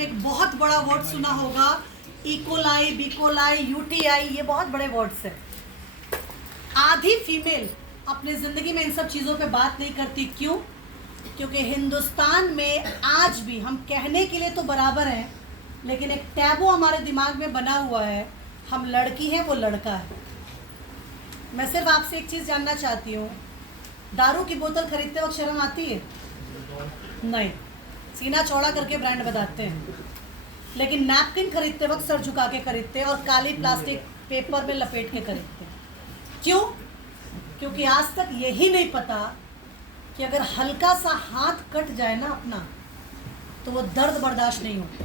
एक बहुत बड़ा वर्ड सुना होगा, इकोलाई, बिकोलाई, यूटीआई, ये बहुत बड़े वर्ड्स हैं। आधी फीमेल अपनी ज़िंदगी में इन सब चीज़ों पे बात नहीं करती। क्यों? क्योंकि हिंदुस्तान में आज भी हम कहने के लिए तो बराबर हैं, लेकिन एक टैबू हमारे दिमाग में बना हुआ है, हम लड़की हैं, वो लड़का है। मैं सिर्फ आपसे एक चीज़ जानना चाहती हूँ, दारू की बोतल खरीदते वक्त शर्म आती है? नहीं, सीना चौड़ा करके ब्रांड बताते हैं। लेकिन नैपकिन खरीदते वक्त सर झुका के खरीदते हैं और काली प्लास्टिक पेपर में लपेट के खरीदते हैं। क्यों? क्योंकि आज तक यही नहीं पता कि अगर हल्का सा हाथ कट जाए ना अपना, तो वो दर्द बर्दाश्त नहीं होता।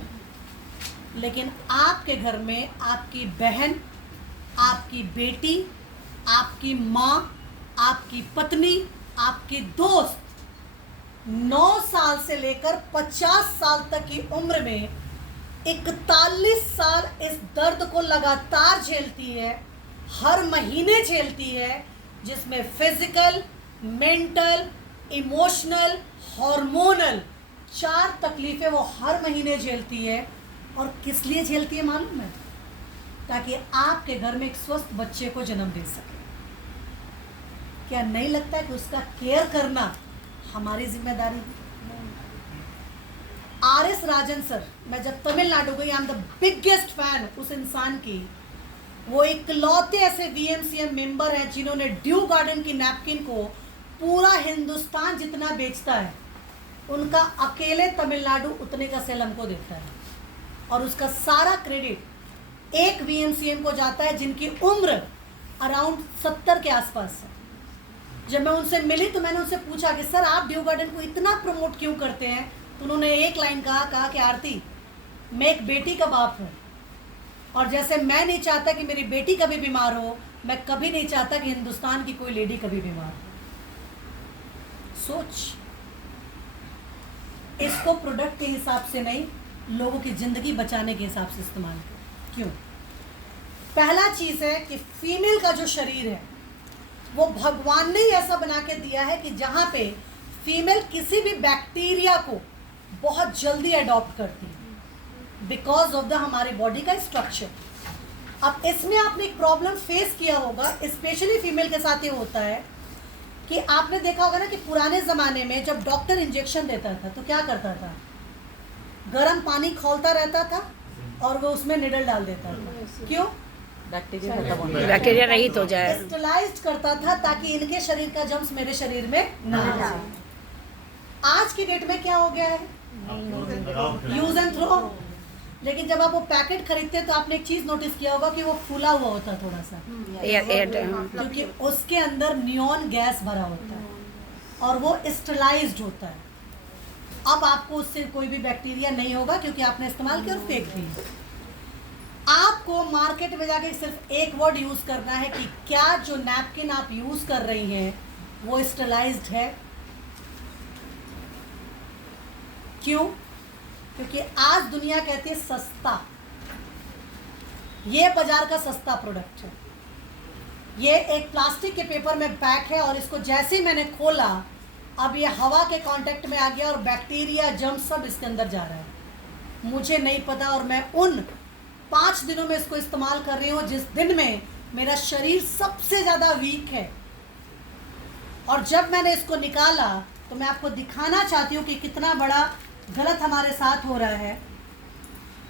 लेकिन आपके घर में आपकी बहन, आपकी बेटी, आपकी माँ, आपकी पत्नी, आपकी दोस्त 9 साल से लेकर 50 साल तक की उम्र में 41 साल इस दर्द को लगातार झेलती है, हर महीने झेलती है, जिसमें फिजिकल, मेंटल, इमोशनल, हार्मोनल 4 तकलीफ़ें वो हर महीने झेलती है। और किस लिए झेलती है मालूम है? ताकि आपके घर में एक स्वस्थ बच्चे को जन्म दे सके। क्या नहीं लगता है कि उसका केयर करना हमारी जिम्मेदारी है? आर.एस. राजन सर, मैं जब तमिलनाडु गई, I am the biggest fan उस इंसान की। वो इकलौते ऐसे वीएमसीएम मेंबर हैं जिन्होंने ड्यू गार्डन की नैपकिन को पूरा हिंदुस्तान जितना बेचता है, उनका अकेले तमिलनाडु उतने का सेल हमको देता है। और उसका सारा क्रेडिट एक वीएमसीएम को जाता है जिनकी उम्र अराउंड 70 के आसपास है। जब मैं उनसे मिली तो मैंने उनसे पूछा कि सर आप ड्यू गार्डन को इतना प्रमोट क्यों करते हैं? तो उन्होंने एक लाइन कहा कि आरती, मैं एक बेटी का बाप हूँ, और जैसे मैं नहीं चाहता कि मेरी बेटी कभी बीमार हो, मैं कभी नहीं चाहता कि हिंदुस्तान की कोई लेडी कभी बीमार हो। सोच, इसको प्रोडक्ट के हिसाब से नहीं, लोगों की ज़िंदगी बचाने के हिसाब से इस्तेमाल करें। क्यों? पहला चीज़ है कि फीमेल का जो शरीर है वो भगवान ने ही ऐसा बना के दिया है कि जहाँ पे फीमेल किसी भी बैक्टीरिया को बहुत जल्दी अडॉप्ट करती है, बिकॉज ऑफ द हमारे बॉडी का स्ट्रक्चर। अब इसमें आपने एक प्रॉब्लम फेस किया होगा, स्पेशली फीमेल के साथ ये होता है कि आपने देखा होगा ना कि पुराने ज़माने में जब डॉक्टर इंजेक्शन देता था तो क्या करता था? गर्म पानी खौलता रहता था और वो उसमें निडल डाल देता था। क्यों? बैक्टीरिया रहित हो जाए, स्टरलाइज्ड करता था ताकि इनके शरीर का जम्स मेरे शरीर में ना जाए। आज की डेट में क्या हो गया है? Use and throw. लेकिन जब आप वो पैकेट खरीदते हैं तो आपने एक चीज नोटिस किया होगा कि वो फूला हुआ होता है थोड़ा सा, क्योंकि उसके अंदर नियॉन गैस भरा होता है और वो स्टरलाइज्ड होता है। अब आपको उससे कोई भी बैक्टीरिया नहीं होगा क्योंकि आपने इस्तेमाल किया और फेंक दिया। आपको मार्केट में जाके सिर्फ एक वर्ड यूज करना है कि क्या जो नैपकिन आप यूज कर रही हैं वो स्टरलाइज्ड है। क्यों? क्योंकि आज दुनिया कहती है सस्ता, ये बाजार का सस्ता प्रोडक्ट है। ये एक प्लास्टिक के पेपर में पैक है और इसको जैसे ही मैंने खोला, अब ये हवा के कांटेक्ट में आ गया और बैक्टीरिया, जर्म्स सब इसके अंदर जा रहा है। मुझे नहीं पता, और मैं उन 5 दिनों में इसको इस्तेमाल कर रही हूँ जिस दिन में मेरा शरीर सबसे ज़्यादा वीक है। और जब मैंने इसको निकाला तो मैं आपको दिखाना चाहती हूँ कि कितना बड़ा गलत हमारे साथ हो रहा है।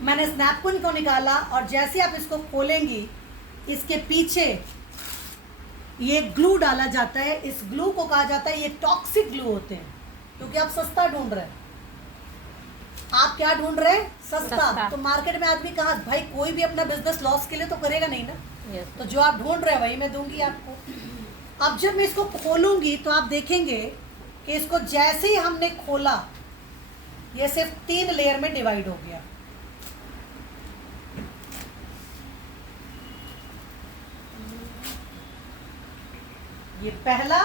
मैंने इस नैपकिन को निकाला और जैसे आप इसको खोलेंगी, इसके पीछे ये ग्लू डाला जाता है। इस ग्लू को कहा जाता है, ये टॉक्सिक ग्लू होते हैं, क्योंकि आप सस्ता ढूंढ रहे हैं। आप क्या ढूंढ रहे हैं? सस्ता। तो मार्केट में आदमी कहा भाई कोई भी अपना बिजनेस लॉस के लिए तो करेगा नहीं ना। तो जो आप ढूंढ रहे हैं वही मैं दूंगी आपको। अब जब मैं इसको खोलूंगी तो आप देखेंगे कि इसको जैसे ही हमने खोला, ये सिर्फ 3 लेयर में डिवाइड हो गया। ये पहला,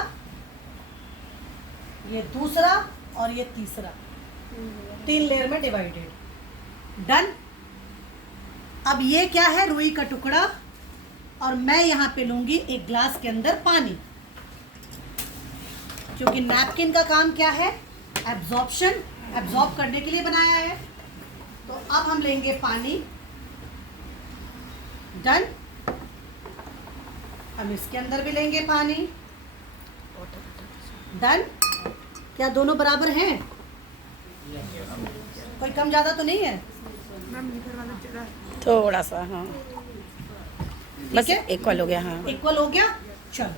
ये दूसरा और ये तीसरा, 3 लेयर में डिवाइडेड। डन। अब ये क्या है? रुई का टुकड़ा। और मैं यहाँ पे लूंगी एक ग्लास के अंदर पानी, क्योंकि नैपकिन का काम क्या है? एब्जॉर्प्शन, एब्जॉर्ब करने के लिए बनाया है। तो हम लेंगे पानी। डन। हम इसके अंदर भी लेंगे पानी। डन। क्या दोनों बराबर हैं? कोई कम ज्यादा तो नहीं है? थोड़ा सा, हाँ बस ठीक है? इक्वल हो गया। हाँ इक्वल हो गया। चलो,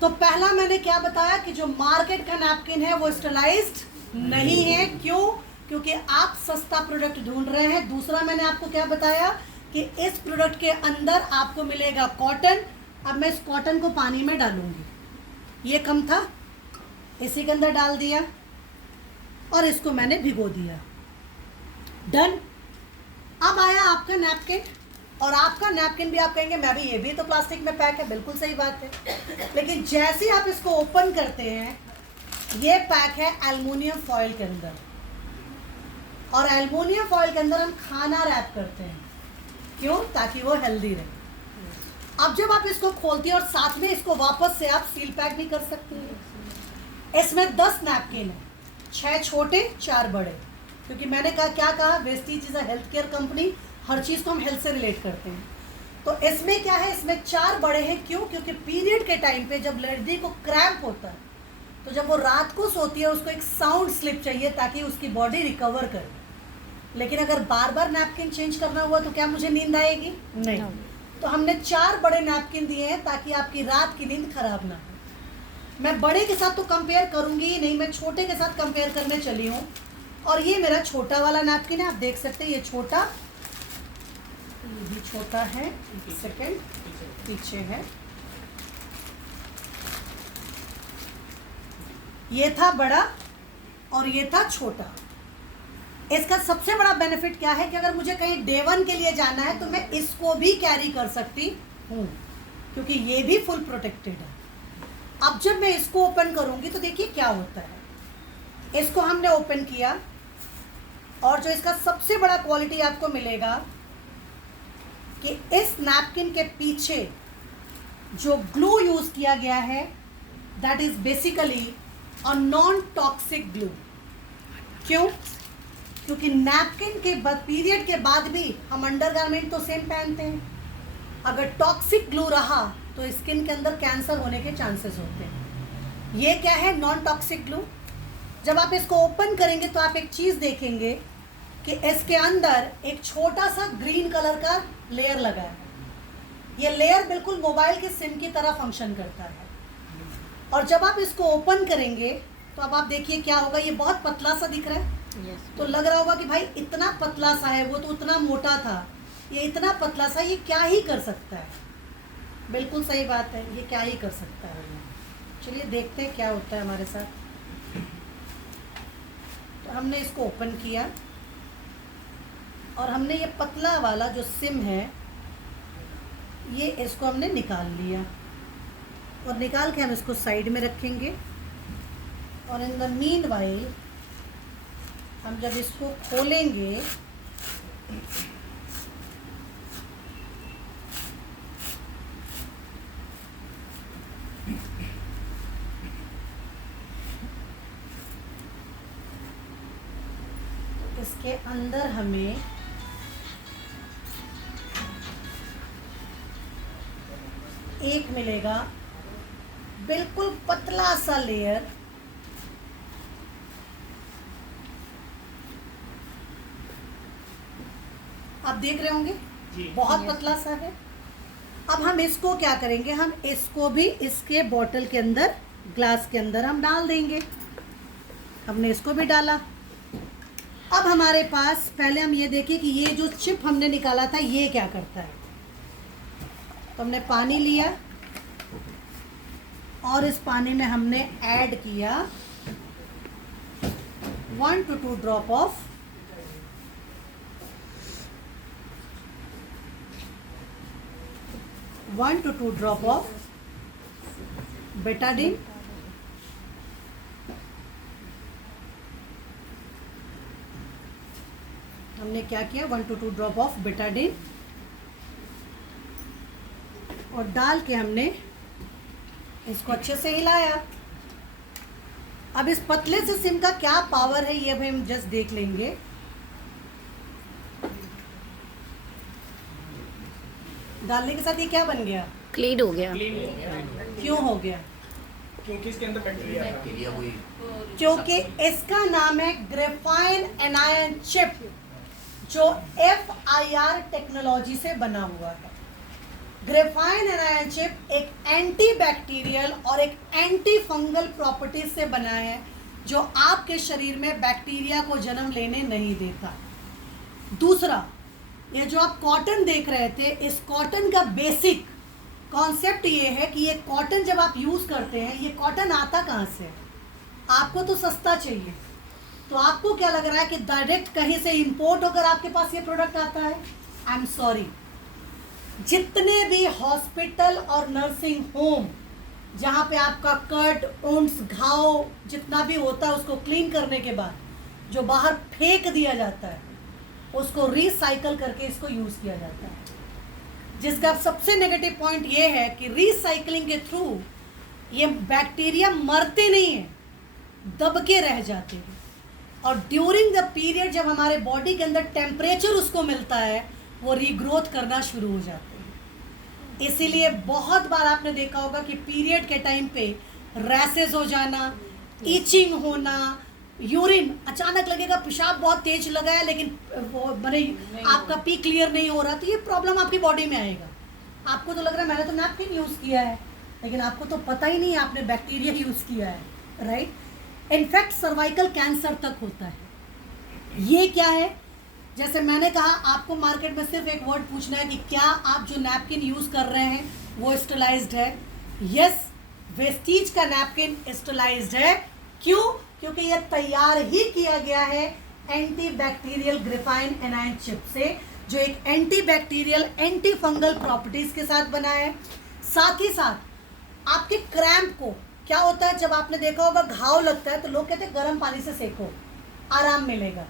तो पहला मैंने क्या बताया कि जो मार्केट का नैपकिन है वो स्टरलाइज्ड नहीं है। क्यों? क्योंकि आप सस्ता प्रोडक्ट ढूंढ रहे हैं। दूसरा मैंने आपको क्या बताया कि इस प्रोडक्ट के अंदर आपको मिलेगा कॉटन। अब मैं इस कॉटन को पानी में डालूंगी। ये कम था, इसी के अंदर डाल दिया और इसको मैंने भिगो दिया। डन। अब आया आपका नैपकिन, और आपका नैपकिन भी आप कहेंगे मैं भी, ये भी तो प्लास्टिक में पैक है। बिल्कुल सही बात है, लेकिन जैसे ही आप इसको ओपन करते हैं, ये पैक है एल्युमिनियम फॉइल के अंदर, और एल्युमिनियम फॉइल के अंदर हम खाना रैप करते हैं। क्यों? ताकि वो हेल्दी रहे। अब जब आप इसको खोलती हैं और साथ में इसको वापस से आप सील पैक भी कर सकती हैं। इसमें 10 नैपकिन है, 6 छोटे 4 बड़े, क्योंकि मैंने कहा क्या कहा, Vestige is a health care company. हर चीज़ को हम हेल्थ से रिलेट करते हैं। तो इसमें क्या है, इसमें 4 बड़े हैं। क्यों? क्योंकि पीरियड के टाइम पे जब लेडी को क्रैम्प होता है, तो जब वो रात को सोती है उसको एक साउंड स्लिप चाहिए ताकि उसकी बॉडी रिकवर करे। लेकिन अगर बार बार नैपकिन चेंज करना हुआ तो क्या मुझे नींद आएगी? नहीं। तो हमने 4 बड़े नैपकिन दिए हैं ताकि आपकी रात की नींद खराब ना हो। मैं बड़े के साथ तो कंपेयर करूंगी ही नहीं, मैं छोटे के साथ कंपेयर करने चली हूँ। और ये मेरा छोटा वाला नैपकिन है, आप देख सकते हैं। ये छोटा, ये भी छोटा है, सेकंड पीछे है। ये था बड़ा और ये था छोटा। इसका सबसे बड़ा बेनिफिट क्या है कि अगर मुझे कहीं डे 1 के लिए जाना है तो मैं इसको भी कैरी कर सकती हूँ, क्योंकि ये भी फुल प्रोटेक्टेड है। अब जब मैं इसको ओपन करूंगी तो देखिए क्या होता है। इसको हमने ओपन किया, और जो इसका सबसे बड़ा क्वालिटी आपको मिलेगा कि इस नैपकिन के पीछे जो ग्लू यूज किया गया है, that is basically a non toxic glue. क्यों? क्योंकि नैपकिन के बाद, पीरियड के बाद भी हम अंडरगारमेंट तो सेम पहनते हैं। अगर टॉक्सिक ग्लू रहा तो स्किन के अंदर कैंसर होने के चांसेस होते हैं। ये क्या है? Non toxic glue. जब आप इसको ओपन करेंगे तो आप एक चीज़ देखेंगे कि इसके अंदर एक छोटा सा ग्रीन कलर का लेयर लगा है। ये लेयर बिल्कुल मोबाइल के सिम की तरह फंक्शन करता है। और जब आप इसको ओपन करेंगे तो अब आप देखिए क्या होगा। ये बहुत पतला सा दिख रहा है, तो लग रहा होगा कि भाई इतना पतला सा है, वो तो उतना मोटा था, ये इतना पतला सा, ये क्या ही कर सकता है। बिल्कुल सही बात है, ये क्या ही कर सकता है। चलिए देखते हैं क्या होता है हमारे साथ। तो हमने इसको ओपन किया और हमने ये पतला वाला जो सिम है, ये इसको हमने निकाल लिया, और निकाल के हम इसको साइड में रखेंगे। और इन द मीनवाइल हम जब इसको खोलेंगे तो इसके अंदर हमें एक मिलेगा बिल्कुल पतला सा लेयर। आप देख रहे होंगे बहुत पतला सा है। अब हम इसको क्या करेंगे, हम इसको भी इसके बोतल के अंदर, ग्लास के अंदर हम डाल देंगे। हमने इसको भी डाला। अब हमारे पास, पहले हम ये देखें कि ये जो चिप हमने निकाला था ये क्या करता है। तो हमने पानी लिया और इस पानी में हमने ऐड किया 1 to 2 ड्रॉप ऑफ बेटाडीन। हमने क्या किया, 1 to 2 ड्रॉप ऑफ बेटाडीन, और डाल के हमने इसको अच्छे से हिलाया। अब इस पतले से सिम का क्या पावर है ये भी हम जस्ट देख लेंगे। डालने के साथ ये क्या बन गया? क्लीन हो गया। क्यों हो गया? क्योंकि इसके अंदर बैक्टीरिया हुई। क्योंकि इसका नाम है ग्रेफाइन एनायन चिप, जो FIR टेक्नोलॉजी से बना हुआ है। ग्रेफाइन एनायन चिप एक एंटी बैक्टीरियल और एक एंटी फंगल प्रॉपर्टीज से बना है, जो आपके शरीर में बैक्टीरिया को जन्म लेने नहीं देता। दूसरा, ये जो आप कॉटन देख रहे थे, इस कॉटन का बेसिक कॉन्सेप्ट ये है कि ये कॉटन जब आप यूज़ करते हैं, ये कॉटन आता कहाँ से? आपको तो सस्ता चाहिए, तो आपको क्या लग रहा है कि डायरेक्ट कहीं से इंपोर्ट होकर आपके पास ये प्रोडक्ट आता है? आई एम सॉरी, जितने भी हॉस्पिटल और नर्सिंग होम जहाँ पे आपका कट, ऊंट्स, घाव जितना भी होता है, उसको क्लीन करने के बाद जो बाहर फेंक दिया जाता है, उसको रिसाइकल करके इसको यूज़ किया जाता है। जिसका सबसे नेगेटिव पॉइंट ये है कि रिसाइकलिंग के थ्रू ये बैक्टीरिया मरते नहीं हैं, दब के रह जाते हैं, और ड्यूरिंग द पीरियड जब हमारे बॉडी के अंदर टेम्परेचर उसको मिलता है, वो रीग्रोथ करना शुरू हो जाते हैं। इसीलिए बहुत बार आपने देखा होगा कि पीरियड के टाइम पे रैसेस हो जाना, ईचिंग होना, यूरिन अचानक लगेगा पेशाब बहुत तेज लगा है, लेकिन वो मैंने आपका पी क्लियर नहीं हो रहा, तो ये प्रॉब्लम आपकी बॉडी में आएगा। आपको तो लग रहा है मैंने तो नैपकिन यूज़ किया है, लेकिन आपको तो पता ही नहीं है आपने बैक्टीरिया यूज़ किया है, राइट। इनफैक्ट सर्वाइकल कैंसर तक होता है। ये क्या है? जैसे मैंने कहा, आपको मार्केट में सिर्फ एक वर्ड पूछना है कि क्या आप जो नैपकिन यूज़ कर रहे हैं वो स्टरलाइज्ड है? यस, वेस्टीज का नैपकिन स्टरलाइज्ड है। क्यों? क्योंकि यह तैयार ही किया गया है anti bacterial graphene anion chip से, जो एक anti bacterial, anti fungal properties के साथ बना है। साथ ही साथ आपके क्रैम्प को, क्या होता है जब आपने देखा होगा घाव लगता है तो लोग कहते हैं गर्म पानी से सेको, आराम मिलेगा।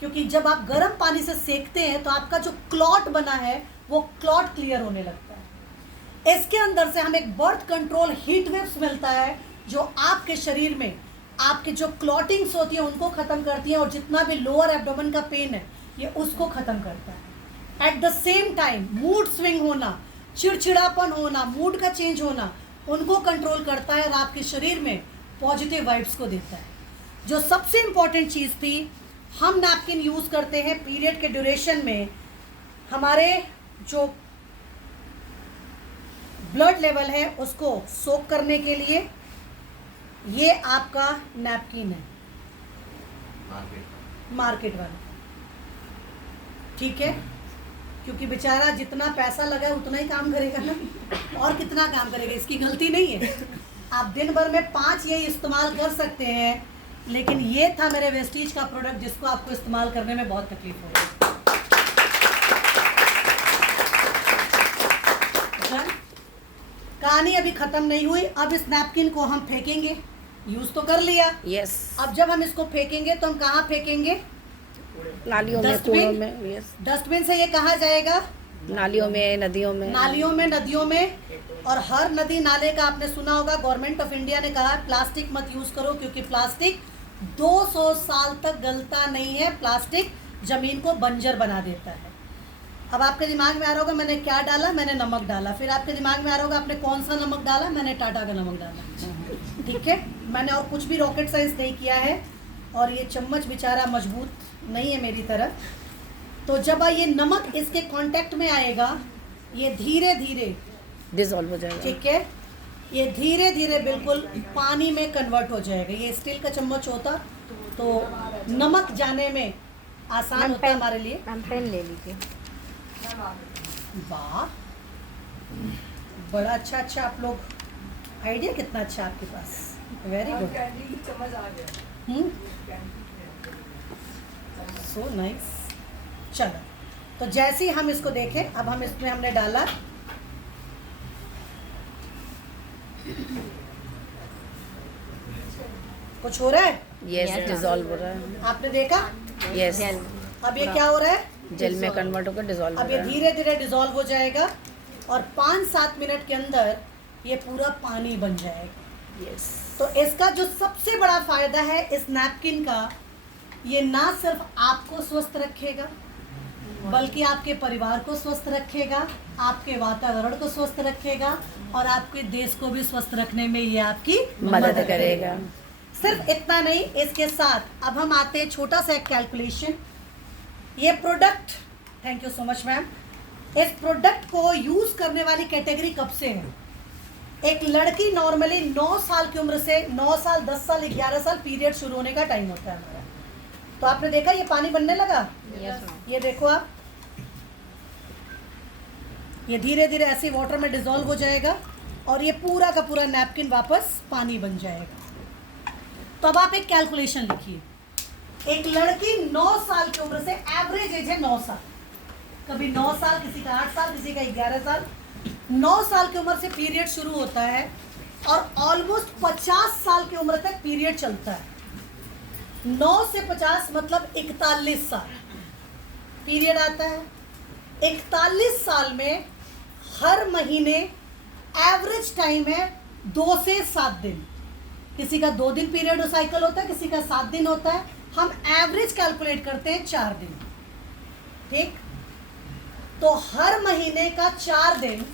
क्योंकि जब आप गर्म पानी से सेकते हैं तो आपका जो क्लॉट बना है वो क्लॉट क्लियर होने लगता है। इसके अंदर से हमें एक बर्थ कंट्रोल हीट वेव्स मिलता है, जो आपके शरीर में आपके जो क्लॉटिंग्स होती है उनको ख़त्म करती है, और जितना भी लोअर एब्डोमेन का पेन है ये उसको ख़त्म करता है। At the same time mood swing होना, चिड़चिड़ापन होना, मूड का चेंज होना, उनको कंट्रोल करता है और आपके शरीर में पॉजिटिव वाइब्स को देता है। जो सबसे इम्पॉर्टेंट चीज़ थी, हम नैपकिन यूज़ करते हैं पीरियड के ड्यूरेशन में हमारे जो ब्लड लेवल है उसको सोक करने के लिए। ये आपका नैपकिन है मार्केट वाला, ठीक है, क्योंकि बेचारा जितना पैसा लगा है उतना ही काम करेगा ना, और कितना काम करेगा, इसकी गलती नहीं है। आप दिन भर में 5 ये इस्तेमाल कर सकते हैं, लेकिन ये था मेरे वेस्टीज का प्रोडक्ट जिसको आपको इस्तेमाल करने में बहुत तकलीफ हो रही है। कहानी अभी ख़त्म नहीं हुई। अब इस नैपकिन को हम फेंकेंगे, यूज़ तो कर लिया। यस। अब जब हम इसको फेंकेंगे तो हम कहाँ फेंकेंगे? नालियों में, कुओं में। यस। डस्टबिन से ये कहाँ जाएगा? नालियों में, नदियों में। नालियों में, नदियों में। और हर नदी नाले का आपने सुना होगा, गवर्नमेंट ऑफ इंडिया ने कहा प्लास्टिक मत यूज़ करो, क्योंकि प्लास्टिक 200 साल तक गलता नहीं है। प्लास्टिक ज़मीन को बंजर बना देता है। अब आपके दिमाग में आ रहा होगा मैंने क्या डाला? मैंने नमक डाला। फिर आपके दिमाग में आ रहा होगा आपने कौन सा नमक डाला? मैंने टाटा का नमक डाला। ठीक है, मैंने और कुछ भी रॉकेट साइंस नहीं किया है। और ये चम्मच बेचारा मजबूत नहीं है मेरी तरह, तो जब ये नमक इसके कांटेक्ट में आएगा, ये धीरे धीरे डिसॉल्व हो जाएगा। ठीक है, ये धीरे धीरे बिल्कुल पानी में कन्वर्ट हो जाएगा। ये स्टील का चम्मच होता तो नमक जाने में आसान होता है हमारे लिए। मैम पेन ले लीजिए। वाह, बड़ा अच्छा अच्छा आप लोग, आइडिया कितना अच्छा आपके पास, वेरी गुड। So nice. चलो, तो जैसे ही हम इसको देखें, अब हम इसमें हमने डाला कुछ हो रहा है। यस, डिसॉल्व हो रहा है। आपने देखा? यस। अब ये क्या हो रहा है? जेल में कन्वर्ट होकर डिसॉल्व हो अब ये रहा है। धीरे धीरे डिसॉल्व हो जाएगा और 5-7 मिनट के अंदर ये पूरा पानी बन जाएगा। यस। तो इसका जो सबसे बड़ा फायदा है इस नैपकिन का, ये ना सिर्फ आपको स्वस्थ रखेगा, बल्कि आपके परिवार को स्वस्थ रखेगा, आपके वातावरण को स्वस्थ रखेगा और आपके देश को भी स्वस्थ रखने में ये आपकी मदद करेगा। सिर्फ इतना नहीं, इसके साथ अब हम आते हैं छोटा सा एक कैलकुलेशन। ये product, thank you so much ma'am, इस प्रोडक्ट को यूज करने वाली कैटेगरी कब से है? एक लड़की नॉर्मली 9 साल की उम्र से 9 साल 10 साल 11 साल पीरियड शुरू होने का टाइम होता है हमारा। तो आपने देखा ये पानी बनने लगा, ये देखो आप, ये धीरे धीरे ऐसे वाटर में डिसॉल्व हो जाएगा और ये पूरा का पूरा नैपकिन वापस पानी बन जाएगा। तो अब आप एक कैलकुलेशन लिखिए, एक लड़की 9 साल की उम्र से, एवरेज एज है 9 साल, कभी 9 साल, किसी का 8 साल, किसी का 11 साल, 9 साल की उम्र से पीरियड शुरू होता है और ऑलमोस्ट 50 साल की उम्र तक पीरियड चलता है। 9 से 50 मतलब 41 साल पीरियड आता है। 41 साल में हर महीने एवरेज टाइम है 2 से 7 दिन, किसी का 2 दिन पीरियड साइकिल होता है, किसी का 7 दिन होता है, हम एवरेज कैलकुलेट करते हैं 4 दिन, ठीक। तो हर महीने का 4 दिन